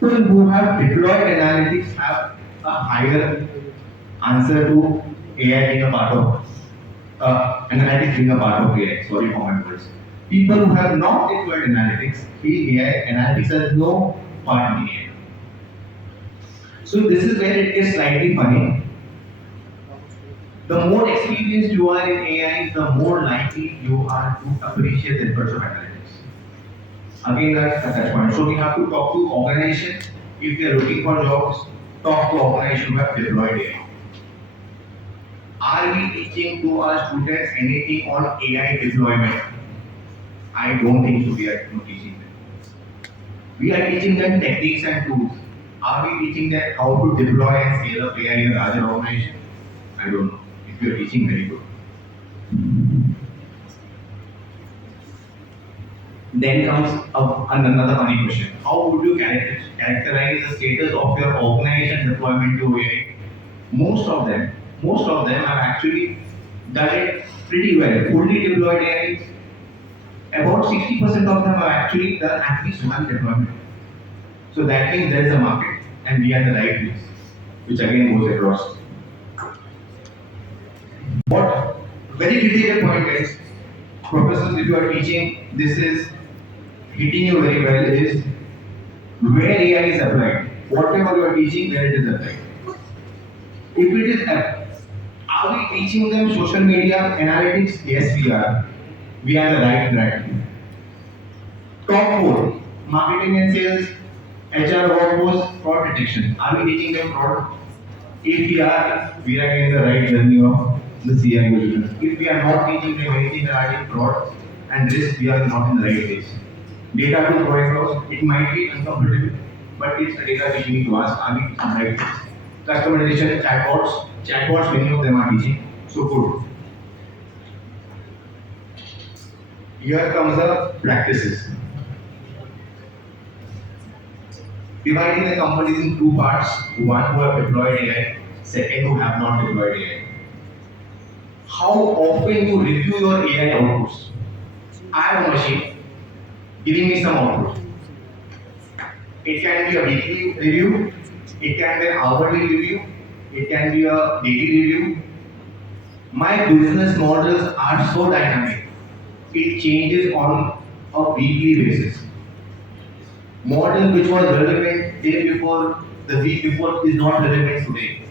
People who have deployed analytics have a higher answer to AI being a part of analytics being a part of AI. Sorry for my words. People who have not deployed analytics feel AI analytics has no part in AI. So this is where it gets slightly funny. The more experienced you are in AI, the more likely you are to appreciate the efforts of analytics. Again, that's the touch point. So we have to talk to organizations. If they are looking for jobs, talk to organizations who have deployed AI. Are we teaching to our students anything on AI deployment? I don't think so we are teaching them. We are teaching them techniques and tools. Are we teaching them how to deploy and scale up AI in a larger organization? I don't know. If you are teaching, very good. Then comes another funny question. How would you characterize the status of your organization deployment to AI? Most of them have actually done it pretty well. Fully deployed AI, about 60% of them have actually done at least one deployment. So that means there is a market and we are the right place, which again goes across. What very critical point is, professors, if you are teaching, this is hitting you very well, is where AI is applied. Whatever you are teaching, where it is applied. If it is are we teaching them social media analytics? Yes, we are. We are the right track. Top 4, marketing and sales, HR workforce, fraud detection. Are we teaching them fraud? If we are in the right journey of the CIO business. If we are not teaching them anything regarding fraud and risk, we are not in the right place. Data to provide loss, it might be uncomfortable, but it's the data which we need to ask, are we teaching the right place? Customization, chatbots, many of them are teaching, so good. Here comes the practices. Dividing the companies in two parts, one who have deployed AI, second who have not deployed AI. How often you review your AI outputs? I have a machine giving me some output. It can be a weekly review, it can be an hourly review, it can be a daily review. My business models are so dynamic, it changes on a weekly basis. Model which was relevant day before, the week before is not relevant today.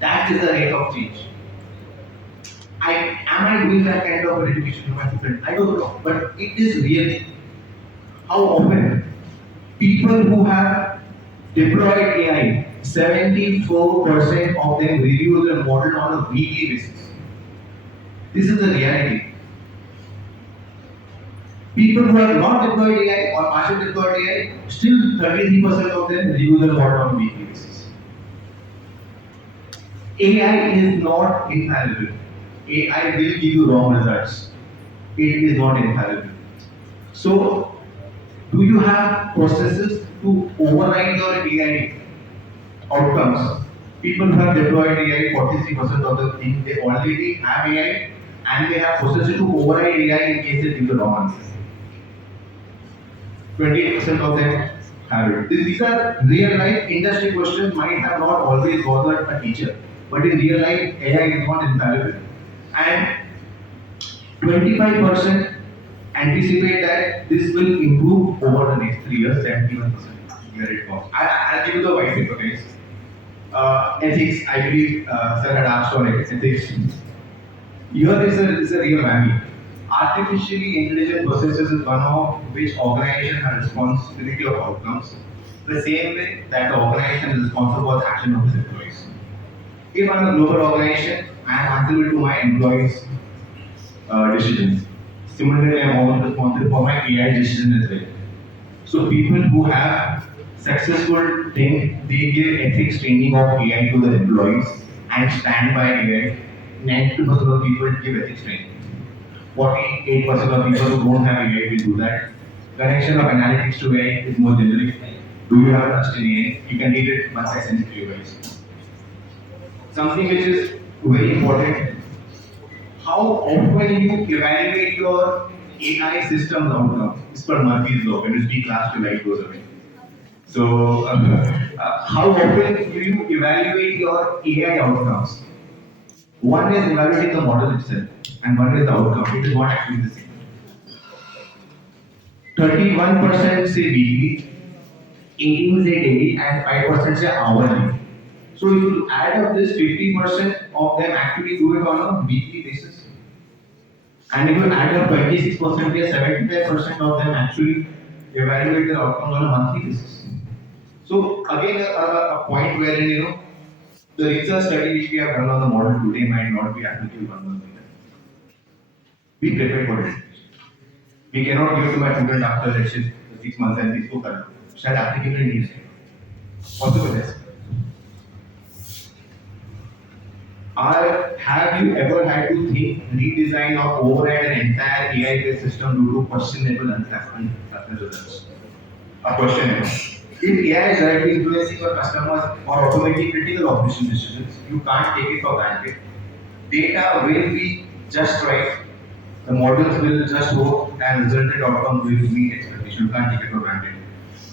That is the rate of change. Am I doing that kind of education to my students? I don't know, but it is real. How often people who have deployed AI, 74% of them review their model on a weekly basis. This is the reality. People who have not deployed AI or partially deployed AI, still 33% of them review their model on a weekly basis. AI is not infallible. AI will give you wrong results. It is not infallible. So, do you have processes to override your AI outcomes? People who have deployed AI, 43% of the thing, they already have AI and they have processes to override AI in case they give the wrong answer. 28% of them have it. These are real life industry questions, might have not always bothered a teacher. But in real life, AI is not infallible. And 25% anticipate that this will improve over the next 3 years, 71% where it goes. I'll give you the white paper, guys. Ethics, I believe Sir had asked on ethics. Here is a real value. Artificially intelligent processes is one of which organization has responsibility of outcomes. The same way that the organization is responsible for the action of its employees. If I'm a global organization, I am answerable to my employees' decisions. Similarly, I am also responsible for my AI decision as well. So people who have successful thing, they give ethics training of AI to their employees and stand by AI. 92% of people give ethics training. 48% of people who don't have AI will do that. Connection of analytics to AI is more generic. Do you have trust in AI? You can read it once I send it to you guys. Something which is very important, how often you evaluate your AI system's outcome is per Murphy's law. When you speak last, your light goes away. So, how often do you evaluate your AI outcomes? One is evaluating the model itself, and one is the outcome. It is not actually the same. 31% say weekly, 18 say daily, and 5% say hourly. So if you add up this, 50% of them actually do it on a weekly basis. And if you add up 26%, yes, 75% of them actually evaluate their outcomes on a monthly basis. So again, a point wherein the research study which we have done on the model today might not be applicable 1 month later. Be prepared for it. We cannot give to my student after let's say 6 months and this book. Shall applicable needs possible yes. Have you ever had to think, redesign or override an entire AI-based system due to questionable assessment results? A question is, if AI is directly influencing your customers or automating critical operation decisions, you can't take it for granted. Data will be just right, the models will just work, and resultant outcomes will meet expectations. You can't take it for granted.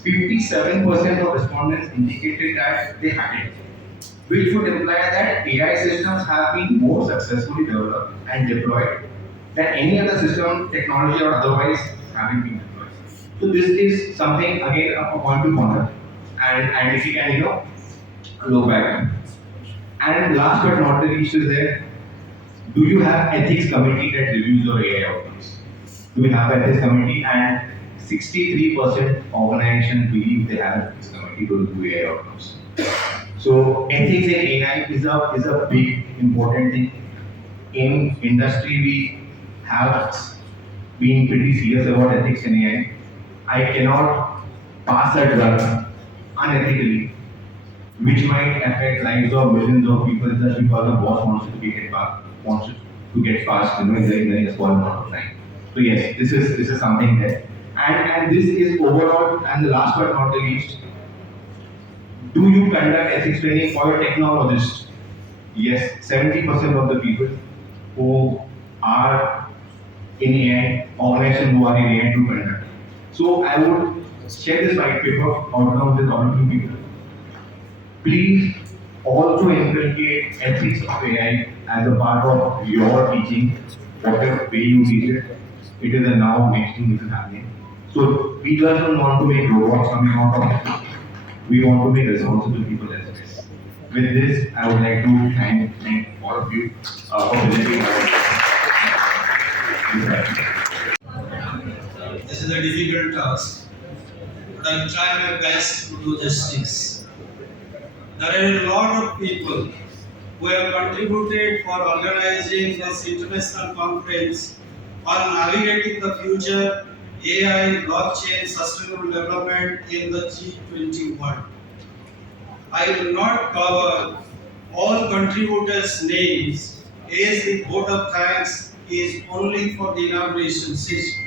57% of respondents indicated that they had it, which would imply that AI systems have been more successfully developed and deployed than any other system, technology or otherwise having been deployed. So this is something again a point to ponder, and if you can look back. And last but not the least is there. Do you have ethics committee that reviews your AI outcomes? Do you have ethics committee? And 63% organizations believe they have an ethics committee to review AI outcomes. So ethics in AI is a big important thing. In industry, we have been pretty serious about ethics in AI. I cannot pass a drug unethically, which might affect lives of millions of people just because the boss wants to get fast, in very small amount of time. So yes, this is something there, and this is overall. And the last but not the least, do you conduct ethics training for your technologists? Yes, 70% of the people who are in AI, organizations who are in AI do conduct. So I would share this white paper outcomes with all of you people. Please also inculcate ethics of AI as a part of your teaching, whatever way you teach it. It is a now next thing which is happening. So we just don't want to make robots coming out of it. We want to make responsible people as well. With this, I would like to thank all of you for presenting This is a difficult task, but I will try my best to do justice. There are a lot of people who have contributed for organizing this international conference on navigating the future AI, blockchain, sustainable development in the G20 world. I will not cover all contributors' names, as the vote of thanks is only for the inauguration session.